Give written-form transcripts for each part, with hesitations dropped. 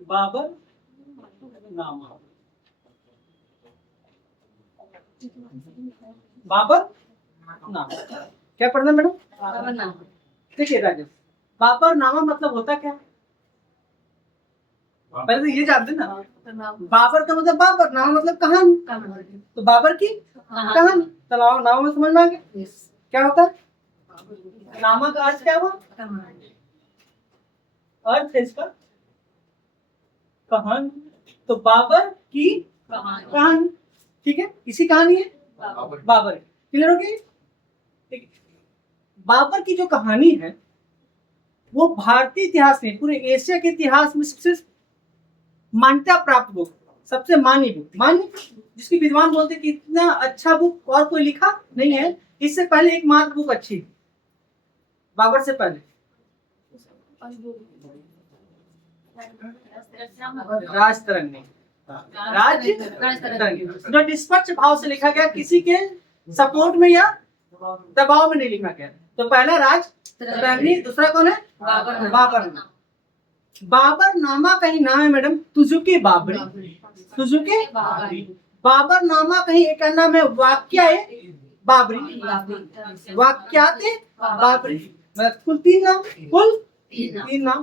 बाबर नामा। बाबर नामा क्या पढ़ना मैडम? बाबर नामा। देखिए राजेश, बाबर नामा मतलब होता क्या? पहले तो ये जानते ना, बाबर का मतलब बाबर, नामा मतलब कहानी। तो बाबर की कहानी, तो नामा में समझ में आ गया क्या होता है? नामा का अर्थ क्या हुआ? अर्थ है इसका कहानी। तो बाबर की कहानी, ठीक है, इसी कहानी है बाबर। क्लियर हो गई? ठीक है। बाबर की जो कहानी है वो भारतीय इतिहास में, पूरे एशिया के इतिहास में सबसे मान्यता प्राप्त बुक, सबसे मान्य बुक, जिसकी विद्वान बोलते कि इतना अच्छा बुक और कोई लिखा नहीं है। इससे पहले एक मात्र बुक अच्छी थी बाबर से पहले, राजतरंगिणी। राजतरंगिणी जो निष्पक्ष भाव से लिखा गया, किसी के सपोर्ट में या दबाव में नहीं लिखा गया। तो पहला राजतरंगिणी, दूसरा कौन है? बाबर। बाबर नामा का ही नाम है मैडम तुजुके बाबरी। तुजुके बाबर नामा का ही एक नाम है वाक्या बाबरी, वाक्याते बाबरी। कुल तीन नाम, कुल तीन नाम।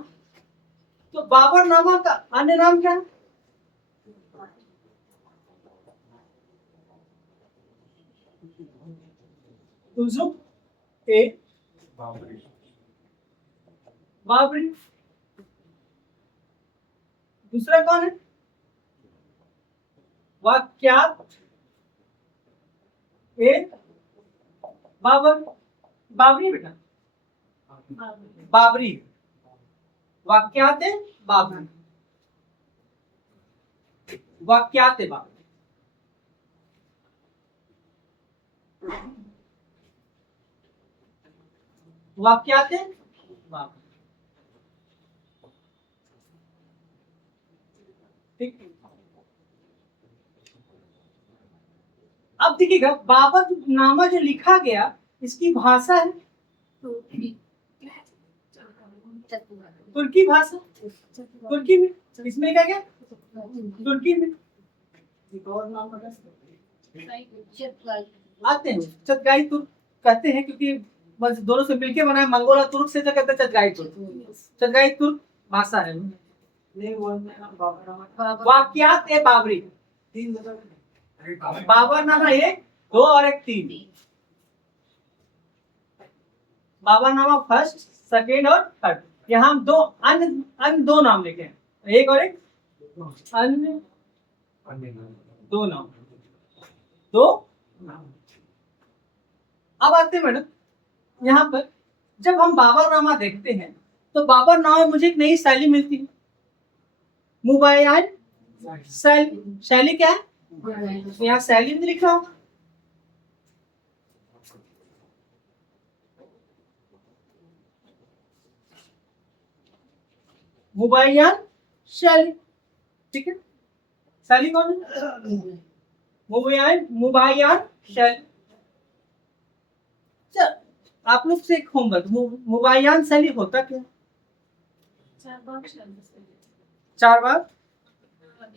तो बाबर नामा का अन्य नाम क्या है? तुजुक ए बाबरी। दूसरा कौन है? वाक्यात ए बाबर, बाबरी बेटा, बाबरी, वाक्यात ए बाबरी, वाक्यात ए बाबरी। वाक्यात ए बाबरी, ठीक। अब देखिएगा, बाबर नामा जो लिखा गया, इसकी भाषा है तुर्की भाषा। तुर्की में, इसमें क्या क्या? तुर्की में आते हैं चतगाई तुर्क कहते हैं, क्योंकि बस दोनों से मिलके बना है। मंगोला तुर्क से तो कहते हैं चतगाई तुर्क। चतगाई तुर्क भाषा है। वाक्यात ए बाबरी, बाबर नामा एक, दो और एक तीन। बाबर नामा फर्स्ट, सेकेंड और थर्ड। यहाँ हम दो अन्य दो नाम लिखे हैं, एक और एक अन्य दो नाम, दो नाम। अब आते हैं मैडम यहाँ पर, जब हम बाबरनामा देखते हैं तो बाबरनामा में मुझे एक नई शैली मिलती है, मुबायन शैली। शैली क्या है? यहाँ शैली में लिखा होगा मुबायन शैली, ठीक है। शैली कौन है? मुबायन शैली। आप लोग से एक होमवर्क, मुबायन शैली होता क्या? चार बार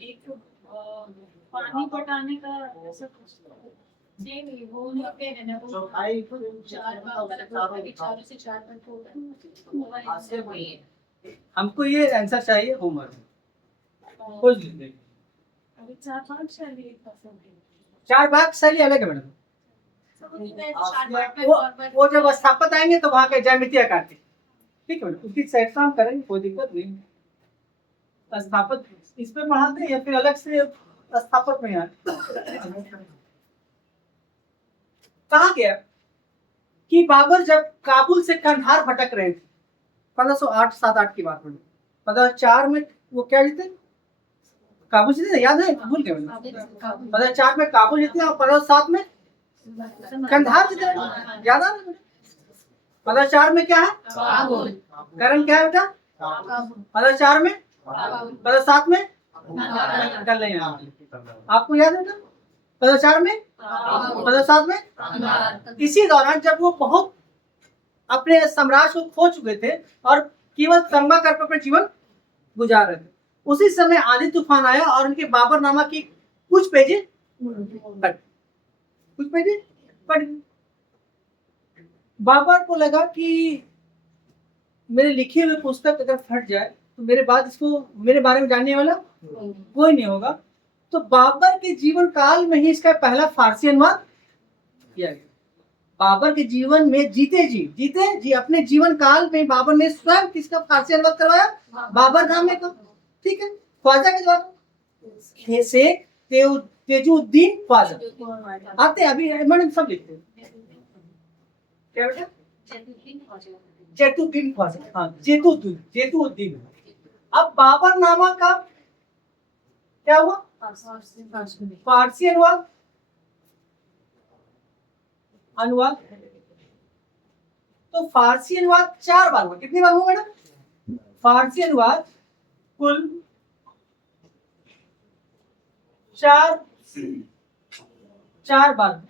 एक पानी पटाने का ऐसा कुछ वो नहीं होते हैं ना, वो चार बार से चार बार वही है। हमको ये आंसर चाहिए होमवर्क खोज लीजिए। चार भाग शैली अलग है मैडम। वो जब स्थापत आएंगे तो वहां के ज्यामितीय आकार के, ठीक है, उसकी चर्चा हम करेंगे, कोई दिक्कत नहीं। स्थापत इस पे पढ़ाते हैं या फिर अलग से स्थापत में यार कहा गया कि बाबर जब काबुल से कंधार भटक रहे थे 1508-7-8 की बात में, 1504 में वो क्या जीते? काबुल जीते, याद है? भूल गए। 1504 में काबुल जीते और 1507 में कंधार जीते, याद आ रहा है? 1504 में क्या है? करण क्या है बेटा? 1504 में, 1507 में कर लेंगे आपको याद है ना? 1504 में, 1507 में। इसी दौरान जब वो बहुत अपने साम्राज्य को खो चुके थे और केवल तंबा कर पर अपने जीवन गुजार रहे थे, उसी समय आंधी तूफान आया और उनके बाबरनामा की कुछ पेजेस फट कुछ पेजेस फट गए। बाबर को लगा कि मेरे लिखे हुए पुस्तक अगर फट जाए तो मेरे बाद इसको मेरे बारे में जानने वाला कोई नहीं होगा। तो बाबर के जीवन काल में ही इसका पहला फारसी अनुवाद किया गया। बाबर के जीवन में जीते जी अपने जीवन काल में बाबर ने स्वयं किसका फारसी अनुवाद करवाया? बाबर नामे का। ठीक है, ख्वाजा के द्वारा शेख तेजुद्दीन ख्वाजा आते हैं। अभी मैडम सब लिखते हैं। क्या बेटा? जेतुद्दीन ख्वाजा। हाँ, जेतुद्दीन। अब बाबर नामा का क्या हुआ? फारसी अनुवाद। तो फारसी अनुवाद 4 बार हुआ। कितनी बार हुआ मैडम? फारसी अनुवाद कुल 4 बार।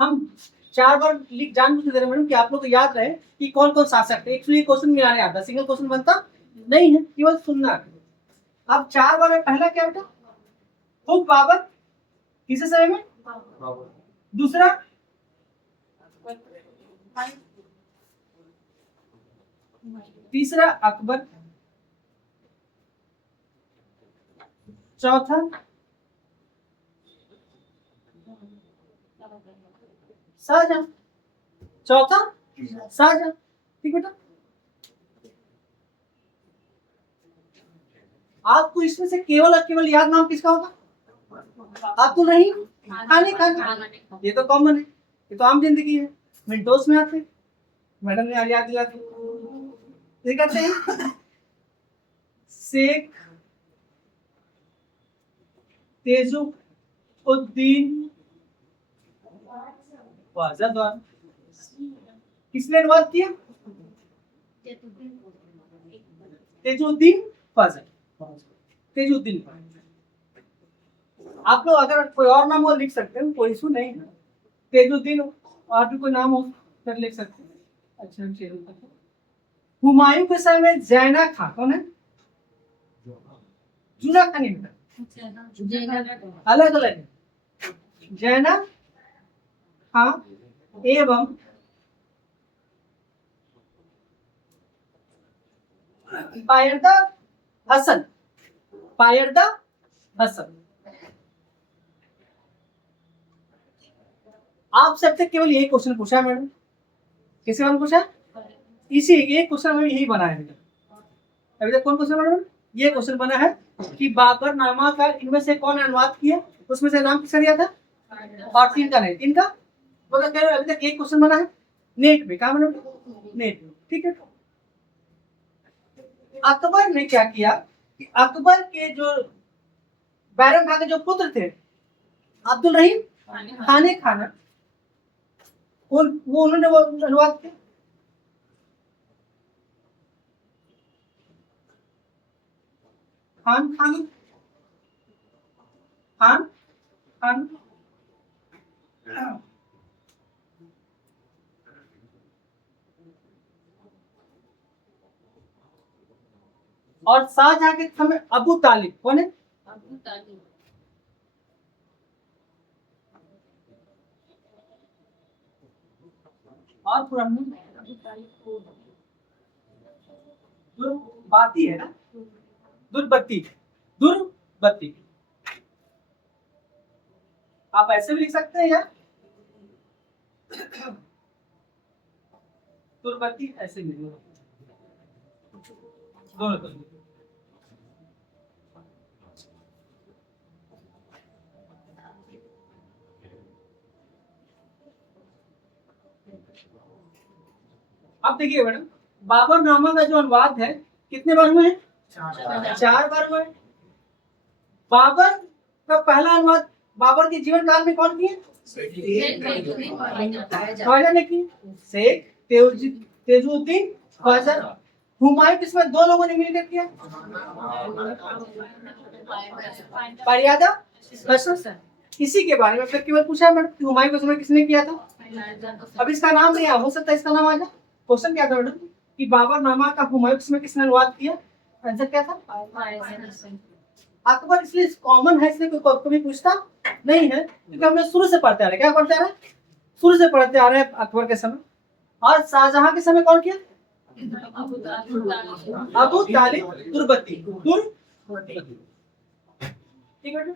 हम 4 बार लिख जान दे रहे हैं मैडम कि आप लोग को याद रहे कि कौन कौन शासक थे। एक्चुअली क्वेश्चन में आने आता, सिंगल क्वेश्चन बनता नहीं है, केवल सुनना है। अब 4 बार में पहला क्या बेटा? खुद बाबर किस समय में? दूसरा तीसरा अकबर, चौथा शाहजहां, ठीक बेटा। आपको इसमें से केवल याद नाम किसका होगा? अब्दुल रहीम खान। ये तो कॉमन है, ये तो आम जिंदगी है, मिनटोस में आते। मैडम ने याद दिला ये कहते हैं शेख तेजुद्दीन ख्वाजा द्वारा। किसने अनुवाद किया? तेजुद्दीन ख्वाजा। आप लोग अगर कोई और नाम हो लिख सकते हैं, कोई इशू नहीं है। तेजुद्दीन और भी कोई नाम हो फिर लिख सकते हैं। अच्छा, हुमायूं के समय में जैना खां कौन है? जूना खां नहीं बेटा, अलग अलग है। जैना खां एवं पायरदा हसन। आप सबसे केवल यही क्वेश्चन पूछा है मैडम। किसके बारे में पूछा? इसी एक क्वेश्चन में यही बना है। अभी तक कौन क्वेश्चन मैडम? ये क्वेश्चन बना है कि बाबर नामा का इनमें से कौन अनुवाद किया, उसमें से नाम किसका दिया था? और 3 का नहीं, 3 का मतलब कह रहे अभी तक एक क्वेश्चन बना है नेट में। क्या मैडम? नेट में। ठीक है। अकबर ने क्या किया कि अकबर के जो बैरम खां के जो पुत्र थे अब्दुल रहीम खाना वो उन्होंने वो अनुवाद किया। खान और शाहजहां के समय अबू तालिब कौन है? और दुर्बाती है ना, दुर्बत्ती। आप ऐसे भी लिख सकते हैं यार, दुर्बत्ती ऐसे भी दोनों। अब देखिए मैडम, बाबरनामा का जो अनुवाद है कितने बार हुए हैं? 4 बार हुए। बाबर का पहला अनुवाद बाबर के जीवन काल में कौन किए? ख्वाजा ने की। शेख तेजुद्दीन ख्वाजा। हुमायूं किसमें 2 लोगों ने मिलकर किया? पायरदा हसन। इसी के बारे में फिर केवल पूछा मैडम हुमायूं के समय किसने किया था? अब इसका नाम नहीं आया, हो सकता है इसका नाम आ जाए। क्वेश्चन क्या था मैडम? कि बाबरनामा का हुमायूं में किसने अनुवाद किया? आंसर क्या था? अकबर। इसलिए कॉमन है, इसलिए कोई कभी पूछता नहीं है, क्योंकि हमने शुरू से पढ़ते आ रहे हैं। क्या पढ़ते आ रहे हैं? शुरू से पढ़ते आ रहे हैं अकबर के समय। और शाहजहां के समय कौन किया? अबू तालिब दुर्बती। ठीक है।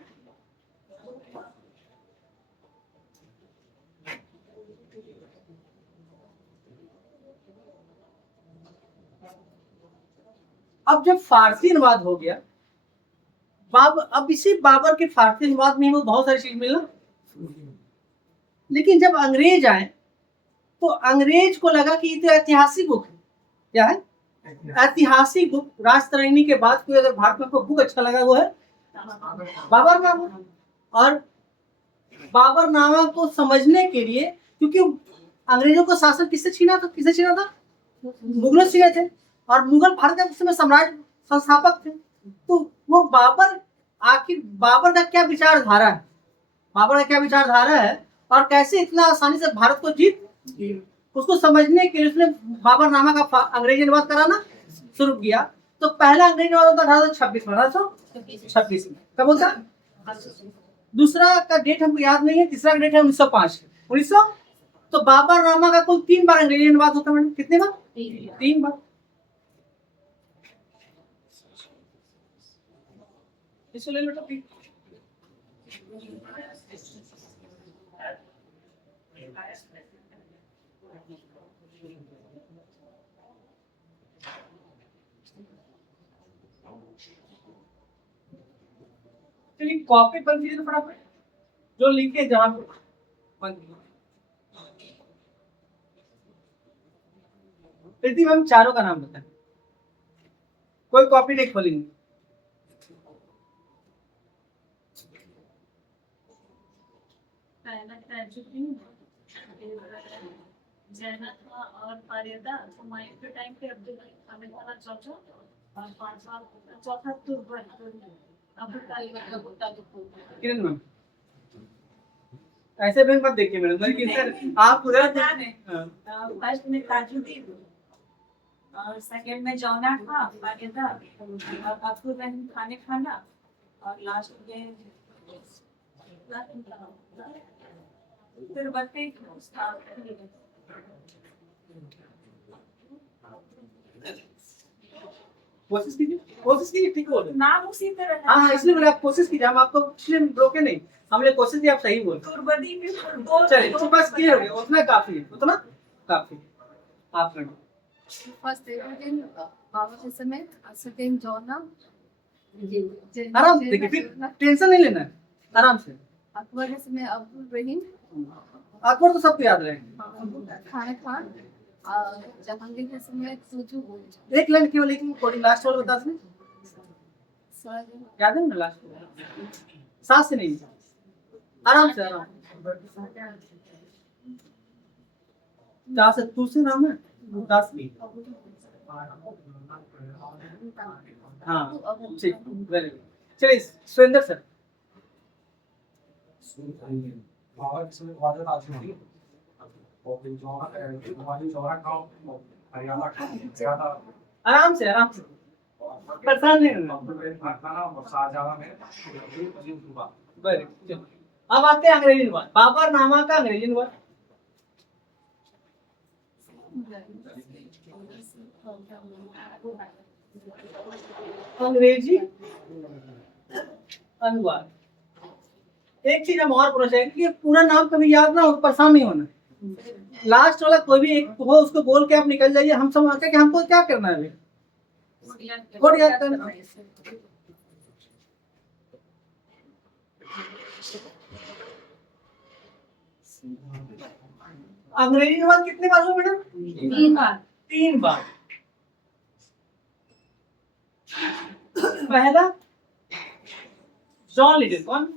अब जब फारसी अनुवाद हो गया, अब इसी बाबर के फारसी अनुवाद में ही वो बहुत सारी चीज मिलना। लेकिन जब अंग्रेज आए तो अंग्रेज को लगा कि ये तो ऐतिहासिक बुक है। क्या है? ऐतिहासिक बुक। राजतरंगिणी के बाद कोई अगर भारत में कोई बुक अच्छा लगा वो है बाबरनामा। और बाबरनामा को समझने के लिए, क्योंकि अंग्रेजों को शासन किससे छीना था? किससे छीना था? मुगलों से छीने थे। और मुगल भारत के उस समय सम्राट संस्थापक थे। तो वो बाबर, आखिर बाबर का क्या विचारधारा है, बाबर का क्या विचारधारा है और कैसे इतना आसानी से भारत को जीत, उसको समझने के लिए उसने बाबरनामा का अंग्रेजी अनुवाद कराना शुरू किया। तो पहला अंग्रेजी अनुवाद होता 1826 में। कब होता? दूसरा का डेट हमको याद नहीं है, तीसरा का डेट है 1905। 1900। तो बाबरनामा का कुल 3 बार अंग्रेजी अनुवाद होता है। कितने बार? 3 बार। इसको ले लो टॉपिक। चलिए कॉपी बंद कीजिए तो फटाफट, जो लिखे जहां पे बंद कीजिए। प्रीति मैम चारों का नाम बताएं। कोई कॉपी नहीं खोलेंगे। पहला ताजुद्दीन, जैनत और फारिदा, हुमायूं के टाइम पे अब्दुल हामिद खान चौथा, और 5 साल चौथा अब्दुल तालिब। किरण मैम ऐसे भी मत देखिए मैडम, लेकिन सर आप पूरा फर्स्ट में ताजुद्दीन और सेकंड में जौना खां, फारिदा और अब्दुल रहीम खाने खाना, और लास्ट में फिर बत्ते कोशिश कीजिए ठीक हो जाए। नाम उसी तरह है। हाँ इसलिए मैंने आप कोशिश कीजिए, हम आपको इसलिए रोके नहीं, हमने कोशिश की आप सही बोल। तुर्बदी में दो चलिए बस क्लियर हो गया, उतना काफी है, उतना काफी। आप मैडम फर्स्ट दिन बाबा के समय असुद्दीन जौना, आराम से देखिए, फिर टेंशन नहीं लेना है, आराम से। अकबर के समय अब्दुल रहीम, अकबर तो सबको याद रहेगा। खान खान, और जहांगीर के समय सुजू। एक लाइन केवल, लेकिन थोड़ी लास्ट वाला बता दें। याद है ना लास्ट वाला? सांस से नहीं, आराम से आराम। जहाँ से तू से नाम है दास भी। हाँ ठीक, वेरी गुड। चलिए सुरेंद्र सर। आराम से आराम से, परेशान नहीं होना। Very good. अब आते हैं अंग्रेजी अनुवाद, बाबरनामा का अंग्रेजी अनुवाद। अंग्रेजी अनुवाद। एक चीज हम और पूछना चाहेंगे कि पूरा नाम कभी याद ना हो, परेशान नहीं होना। लास्ट वाला कोई भी एक हो उसको बोल के आप निकल जाइए, हम समझ के कि हमको क्या करना है अभी, कोड याद करना। अंग्रेजी अनुवाद कितने बार हुआ मैडम? 3 बार। 3 बार। पहला जॉन लिटिल, कौन?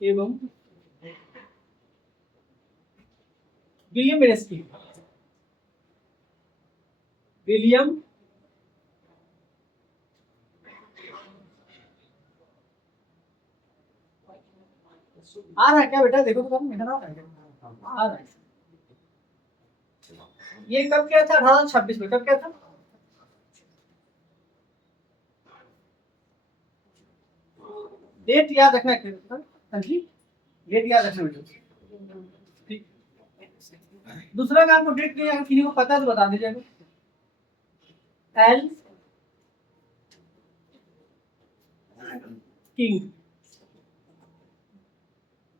एवं विलियम बेरेस्की। विलियम आ रहा है क्या बेटा? देखो तो इधर आ रहा है क्या? आ रहा है। ये कब क्या था? 1826 में। कब क्या था? डेट याद रखना है। हाँ जी, डेट याद रखना बेटा। ठीक। दूसरा काम को डेट के अगर किसी को पता है तो बता दीजिएगा। एल किंग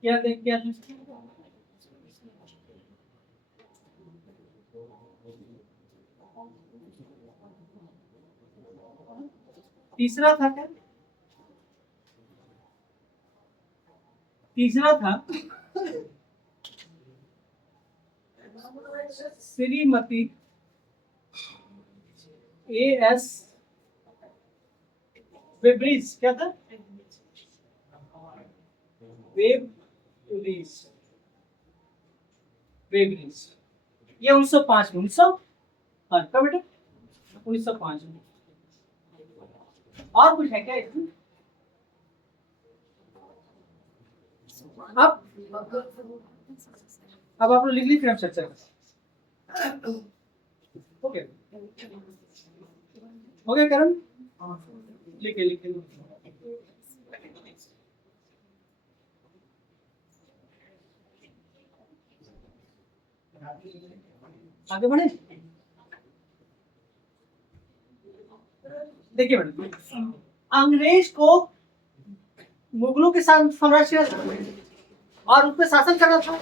क्या देख क्या तीसरा था क्या? तीसरा था श्रीमती एएस वेब्रिज। क्या था? वेब्रिज। वेब्रिज ये 1905 में। 1900 हाँ कब बेटा? 1905 में। और कुछ है क्या इसमें? अब आप लोग लिख ली, फिर हम चर्चा करें। ओके हो गया करण? लिखे लिखे आगे बढ़े। देखिए मैडम, अंग्रेज को मुगलों के साथ साम्राज्य और उस पर शासन करना था,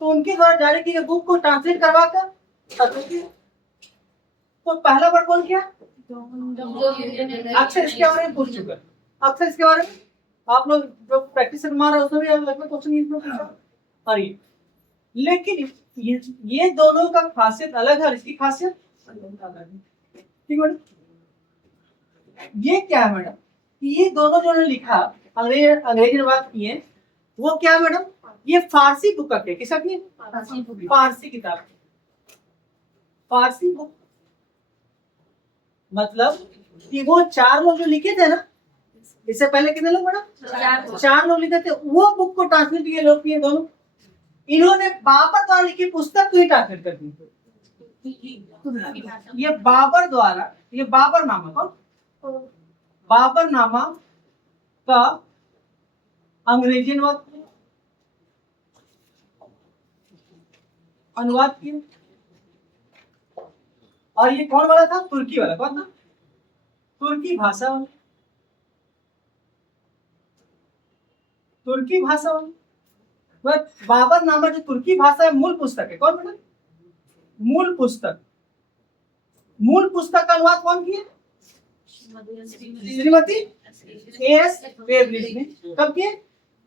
तो उनके द्वारा जारी की गई बुक को ट्रांसलेट करवा कर तो पहला वर्ड कौन किया? अक्सर इसके बारे में पूछ चुका है। अक्सर इसके बारे में आप लोग जो प्रैक्टिस मार रहे उसमें भी लगभग क्वेश्चन पूछा। लेकिन ये दोनों का खासियत अलग है और इसकी खासियत अलग है। ठीक मैडम? ये क्या है मैडम? ये दोनों जो लिखा अंग्रेजी में बात की है वो क्या है मैडम? ये फारसी बुक है। किसका की? फारसी किताब। फारसी बुक मतलब कि वो चार लोग जो लिखे थे ना, इससे पहले कितने लोग मैडम? चार लोग लिखे थे। वो बुक को ट्रांसलेट किए लोग किए दोनों। इन्होंने बाबर द्वारा लिखी पुस्तक को ही ट्रांसलेट कर दी। ये बाबर द्वारा, ये बाबर नामा कौन? बाबर नामा का अंग्रेजी अनुवाद किया। और ये कौन वाला था? तुर्की वाला। कौन था? तुर्की भाषा वाला। तुर्की भाषा वाला। बाबर नामा जो तुर्की भाषा है मूल पुस्तक है। कौन बोला? मूल पुस्तक। मूल पुस्तक का अनुवाद कौन किया? श्रीमती एएस वेब्रिज ने। कब किए?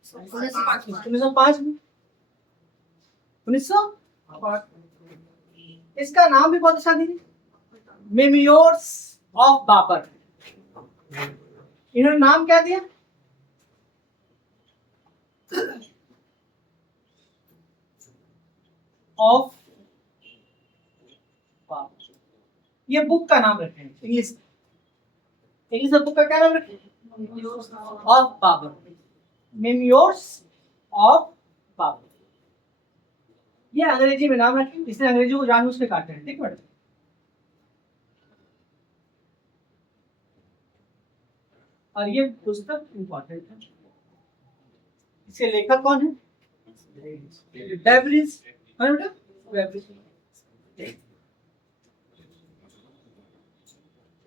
1905 में। 1905। इसका नाम भी बहुत अच्छा दिया, मेमोयर्स ऑफ बाबर। इन्होंने नाम क्या दिया? ऑफ बाबर। ये बुक का नाम रखें इंग्लिश बुक का क्या नाम रखें? Of Babur. Memoirs of Babur. ये अंग्रेजी में नाम रखें, इसने अंग्रेजी को जानबूझ के काटे हैं। ठीक है? और ये पुस्तक इंपॉर्टेंट है। इसके लेखक कौन है? वेब्रिज।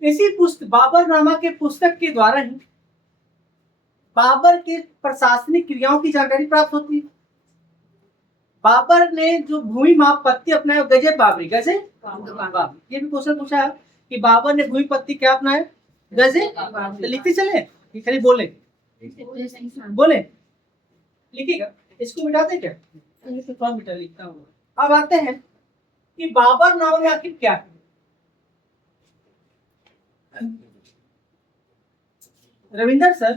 इसी पुस्तक बाबरनामा के पुस्तक के द्वारा ही बाबर के प्रशासनिक क्रियाओं की जानकारी प्राप्त होती है। बाबर ने जो भूमि माप पत्ती अपनाया गजे बाबरी। गजे बाबरी। ये भी क्वेश्चन पूछा है कि बाबर ने भूमि पत्ती क्या अपनाया? गजे। तो लिखते चले, खाली बोले बोले लिखिएगा। इसको मिटा दे क्या? मिटा लिखता हूँ। अब आते हैं कि बाबर नामा में आखिर क्या है। रविंदर सर,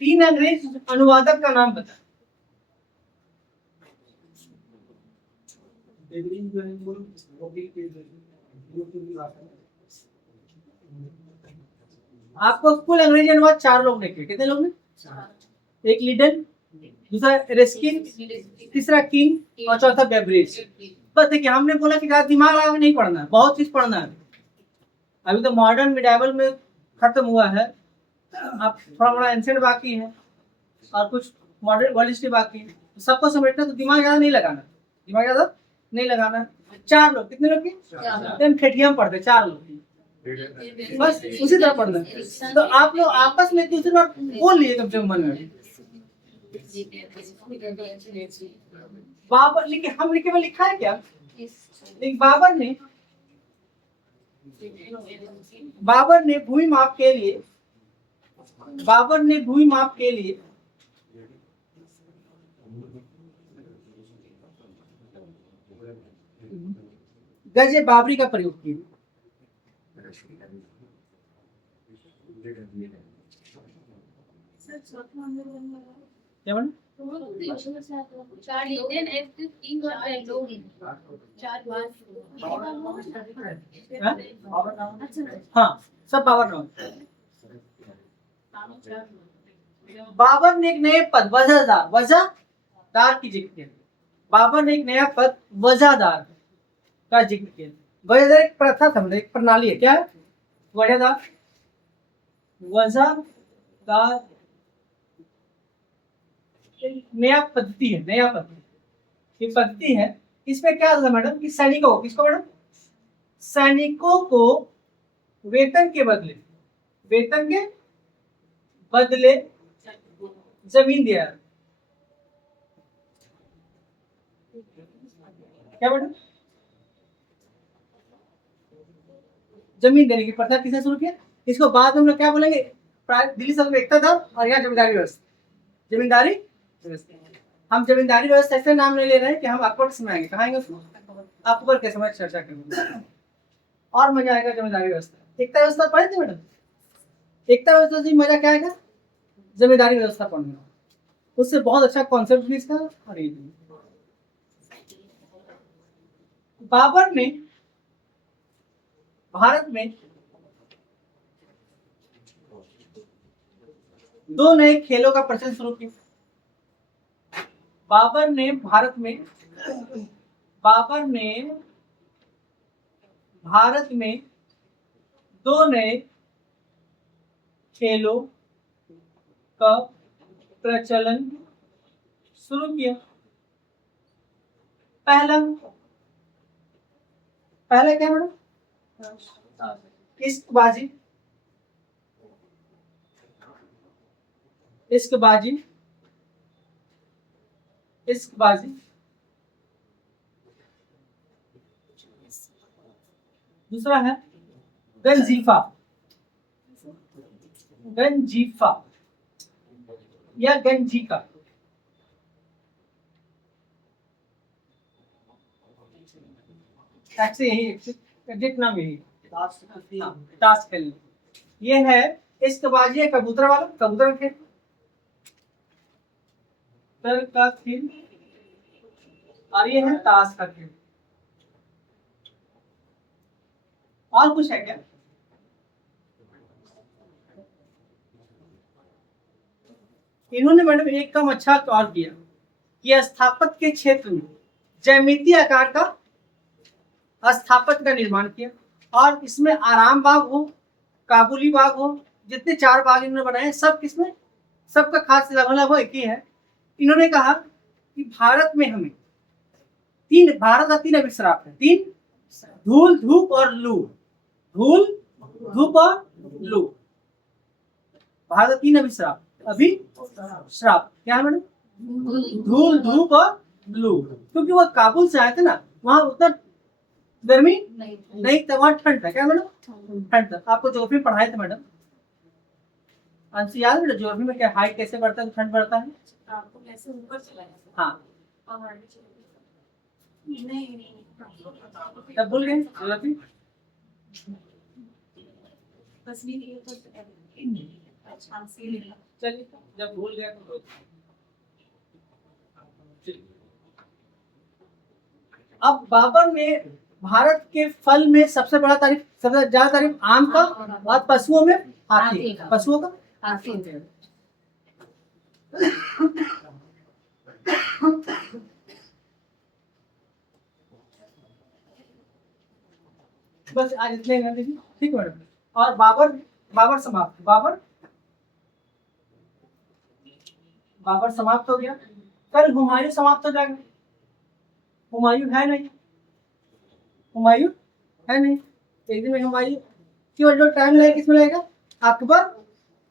3 अंग्रेज अनुवादक का नाम बता। आपको कुल अंग्रेजी अनुवाद 4 लोग ने किए। कितने लोग ने? एक लिडन, दूसरा रेस्किन, तीसरा किंग और चौथा बेवरेज। बस देखिए हमने बोला कि दिमाग लगा के नहीं पढ़ना है, बहुत चीज पढ़ना है। अभी तो मॉडर्न मिडाइवल में खत्म हुआ है, अब थोड़ा बड़ा एंशिएंट बाकी है और कुछ मॉडर्न वर्ल्ड हिस्ट्री बाकी है। तो सबको समेटना तो दिमाग ज़्यादा नहीं लगाना, दिमाग ज़्यादा नहीं लगाना है। 4 लोग, कितने लोग की? ठेठियम पढ़ते 4 लोग की, बस उसी तरह पढ़ना है। तो आप लोग आपस में दूसरी बार बोल लिए कम से कम मन में। बाबर लिखे, हम लिखे में लिखा है क्या? एक बाबर ने भूमि माप के लिए, बाबर ने भूमि माप के लिए गजे बाबरी का प्रयोग किया। क्या बोला? हाँ सब बाबर नाम। बाबर ने एक नए पद वजहदार की जिक्र किया। बाबर ने एक नया पद वजहदार का जिक्र किया। वजहदार एक प्रथा था, एक प्रणाली है। क्या है वजहदार? वजहदार नया पद्धति है, नया पद्धति, ये पद्धति है। इसमें क्या था मैडम कि सैनिकों, किसको मैडम? सैनिकों को वेतन के बदले जमीन दिया। क्या मैडम? जमीन देने की प्रथा किसने शुरू किया? इसको बाद में हम लोग क्या बोलेंगे? दिल्ली सब में एकता था और यहाँ जमींदारी व्यवस्था। जमींदारी हम जमींदारी व्यवस्था ऐसे नाम नहीं ले रहे हैं कि हम अकबर के समय आएंगे। कहाँ आएंगे उसको? अकबर के समय चर्चा करेंगे और मजा आएगा। जमींदारी व्यवस्था, एकता व्यवस्था पढ़े थे मैडम? एकता व्यवस्था से मजा क्या आएगा? जमींदारी व्यवस्था पढ़ने में, उससे बहुत अच्छा कॉन्सेप्ट भी इसका। और बाबर ने भारत में 2 नए खेलों का प्रचलन शुरू किया। बाबर ने भारत में 2 नए खेलों का प्रचलन शुरू किया। पहला क्या मैडम? इश्कबाजी। दूसरा है गंजीफा या गंजीका। ऐसे यही एग्जैक्ट नाम यही ताश खेल। ये है इश्कबाजी है कबूतर वाला, कबूतर खेल का खेल, और ये है ताश का खेल। और कुछ है क्या? इन्होंने मैडम एक काम अच्छा और किया कि स्थापत्य के क्षेत्र में ज्यामितीय आकार का स्थापत्य का निर्माण किया, और इसमें आराम बाग हो, काबुली बाग हो, जितने 4 बाग इन्होंने बनाए सब किसमें, सबका खास लगभग एक ही है। इन्होंने कहा कि भारत में हमें भारत का 3 अभिश्राप है। 3 धूल, धूप और लू। धूल, धूप और लू, भारत का 3 अभिश्राप। श्राप क्या है मैडम? धूल, धूप और लू। क्योंकि वो काबुल से आए थे ना, वहां उतना गर्मी नहीं था, वहां ठंड था। क्या मैडम? ठंड था। आपको ज्योग्राफी पढ़ाए थे मैडम, आंसर याद है? ज्योग्राफी में क्या हाइट कैसे बढ़ता है, ठंड बढ़ता है? आपको कैसे ऊपर चला जाता है? हाँ नहीं तब भूल गए ज्योग्राफी। बस ये तो अच्छा चलिए जब भूल गया तो अब बाबर ने भारत के फल में सबसे ज्यादा तारीफ आम का, और पशुओं में हाथी, पशुओं का हाथी। बस आज इतने कर दीजिए, ठीक है मैडम। और बाबर बाबर समाप्त, बाबर समाप्त हो गया। कल हुमायूं समाप्त हो जाएगा। हुमायूं है नहीं, हुमायूं है नहीं, एक दिन में हुमायूं केवल जो टाइम लगेगा किसमें लगेगा, अकबर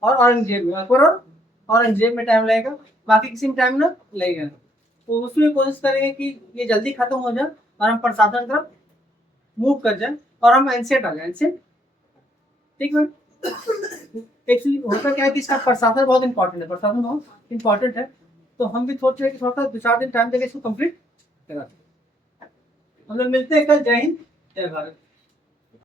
और औरंगजेब में, अकबर और औरंगजेब में टाइम लगेगा, बाकी किसी में टाइम ना लगेगा। तो उसमें कोशिश करेंगे कि ये जल्दी खत्म हो जाए और हम प्रशासन तरफ मूव कर जाए और हम एनसेट आ जाए, एनसेट, ठीक है। एक्चुअली होता क्या है कि इसका प्रशासन बहुत इंपॉर्टेंट है, प्रशासन बहुत इंपॉर्टेंट है। तो हम भी सोच रहे हैं कि थोड़ा सा 2-4 दिन टाइम देकर इसको कंप्लीट करा। हम लोग मिलते हैं कल। जय हिंद, जय भारत।